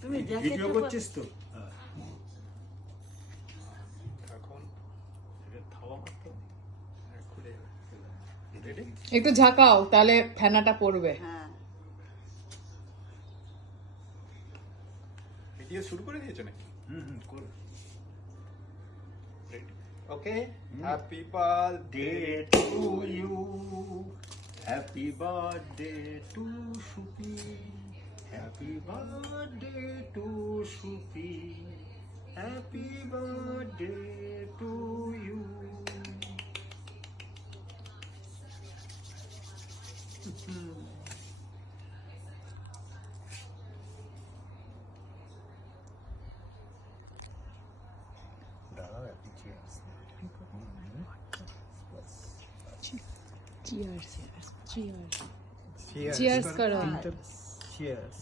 তুমি ভিডিও করছিস তো? এখন এটা থাওয়া মাত্র খুলে রেডি। একটু ঝাঁকাও, তাহলে ফেনাটা পড়বে। হ্যাঁ ভিডিও শুরু করে দিয়েছো নাকি? কর। Ready okay. Happy birthday to you, happy birthday to Supi, happy birthday to Supi, happy birthday to you. দাঁড়াও একটু চিয়ার্স। চিয়ার্স। Cheers চিয়ার্স করো। Cheers.